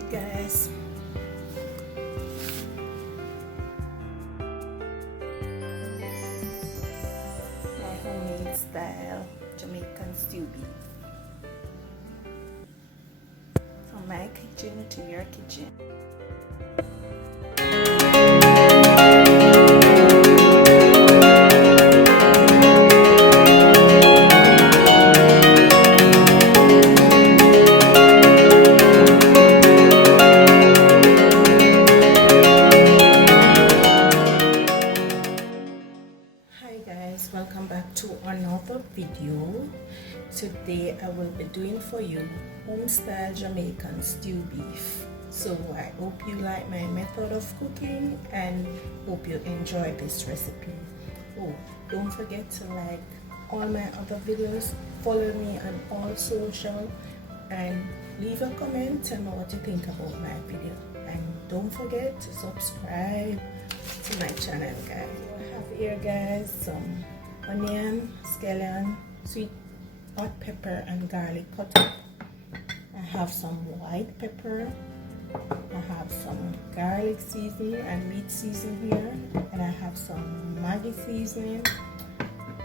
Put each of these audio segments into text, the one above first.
it, guys. My homemade style Jamaican stew beef. From my kitchen to your kitchen. Welcome back to another video. Today I will be doing for you home style Jamaican stew beef. So I hope you like my method of cooking and hope you enjoy this recipe. Oh, don't forget to like all my other videos, follow me on all social, and leave a comment to know what you think about my video. And don't forget to subscribe to my channel, guys. I have here, guys, some onion, scallion, sweet hot pepper and garlic cut up. I have some white pepper. I have some garlic seasoning and meat seasoning here, and I have some Maggi seasoning.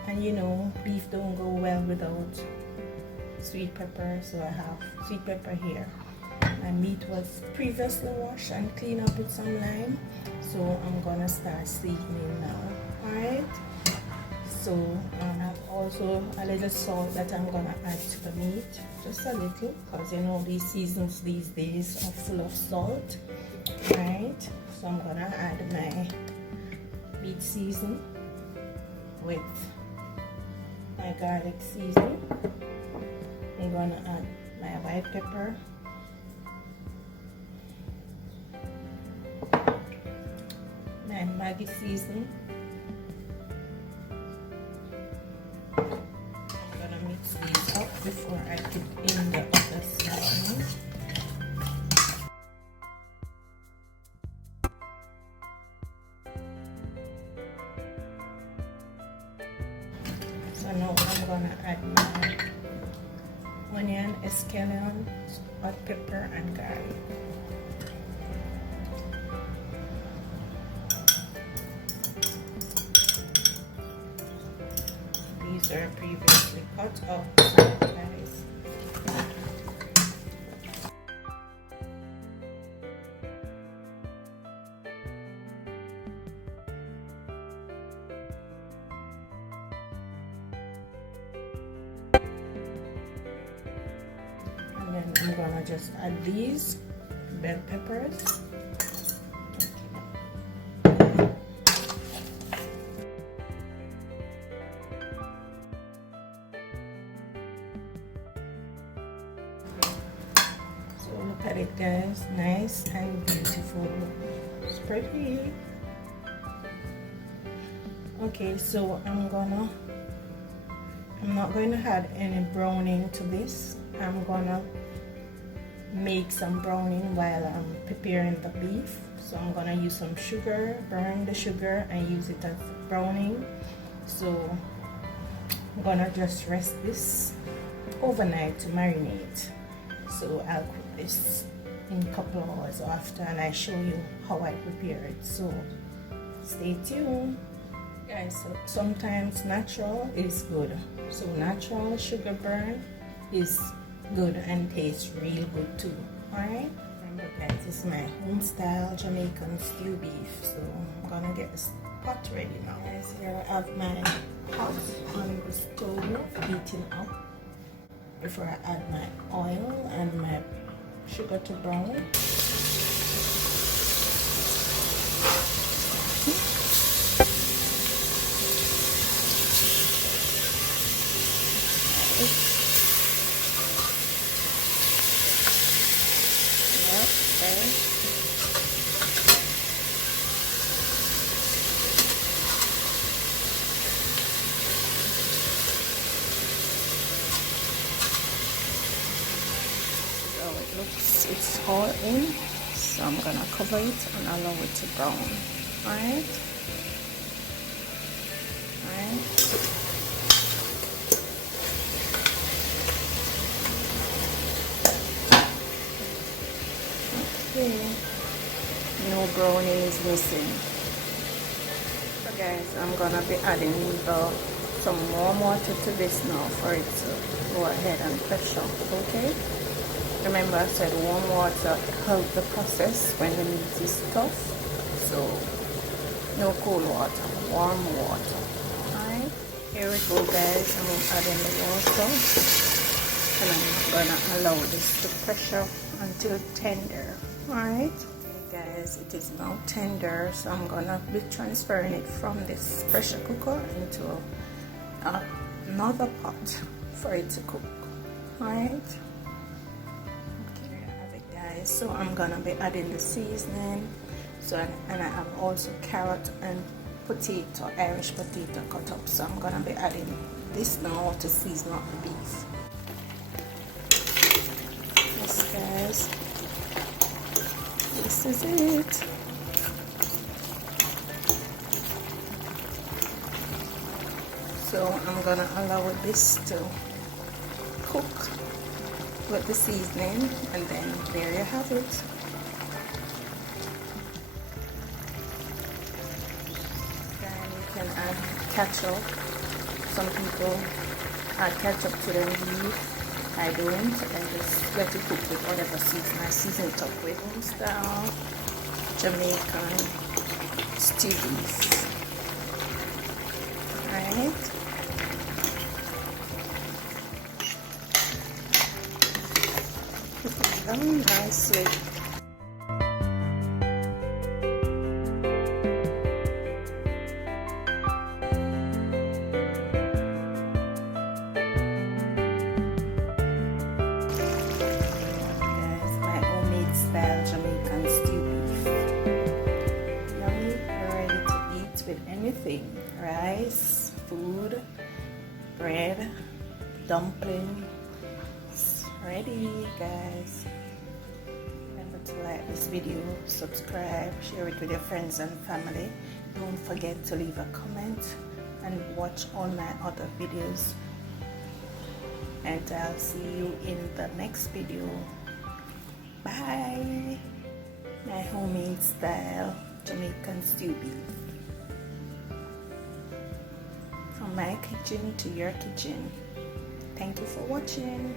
And you know, beef don't go well without sweet pepper, so I have sweet pepper here. My meat was previously washed and cleaned up with some lime, so I'm gonna start seasoning now. Alright, so I have also a little salt that I'm gonna add to the meat, just a little, because you know these seasons these days are full of salt. Alright, so I'm gonna add my meat season with my garlic season. I'm gonna add my white pepper, my Maggi season. I'm gonna mix these up before I put in the other seasoning. So now I'm gonna add my onion, scallion, hot pepper and garlic. These are previously cut up, guys. And then I'm gonna just add these bell peppers. Look at it, guys, nice and beautiful. It's pretty. Okay, so I'm not going to add any browning to this. I'm gonna make some browning while I'm preparing the beef. So I'm gonna use some sugar, burn the sugar and use it as browning. So I'm gonna just rest this overnight to marinate. So I'll cook this in a couple of hours after, and I show you how I prepare it. So stay tuned, guys. So sometimes natural is good. So natural sugar burn is good and tastes real good too. Alright, remember, guys, this is my home style Jamaican stew beef. So I'm gonna get this pot ready now. Guys, here I have my pot on the stove heating up before I add my oil and my sugar to brown. It's all in, so I'm gonna cover it and allow it to brown. Alright. Okay, no browning is missing. So guys, I'm gonna be adding some warm water to this now for it to go ahead and pressure. Okay, remember I said warm water help the process when the meat is tough, so no cold water, warm water. Alright, here we go guys. I'm adding the water and I'm gonna allow this to pressure until tender. Alright, okay guys, it is now tender, so I'm gonna be transferring it from this pressure cooker into another pot for it to cook. Alright, okay, I have it guys. So I'm gonna be adding the seasoning. So and I have also carrot and potato, Irish potato cut up. So I'm gonna be adding this now to season up the beef. Yes guys, this is it. So I'm gonna allow this to cook with the seasoning, and then there you have it. Then you can add ketchup. Some people add ketchup to their beef. I don't. I just let it cook with whatever season I season it up with. Style Jamaican stew beef. Alright. Very nicely. Style Jamaican stew beef. Yummy, ready to eat with anything. Rice, food, bread, dumpling. It's ready guys. Remember to like this video, subscribe, share it with your friends and family. Don't forget to leave a comment and watch all my other videos. And I'll see you in the next video. Bye. My homemade style Jamaican stew beef. From my kitchen to your kitchen. Thank you for watching.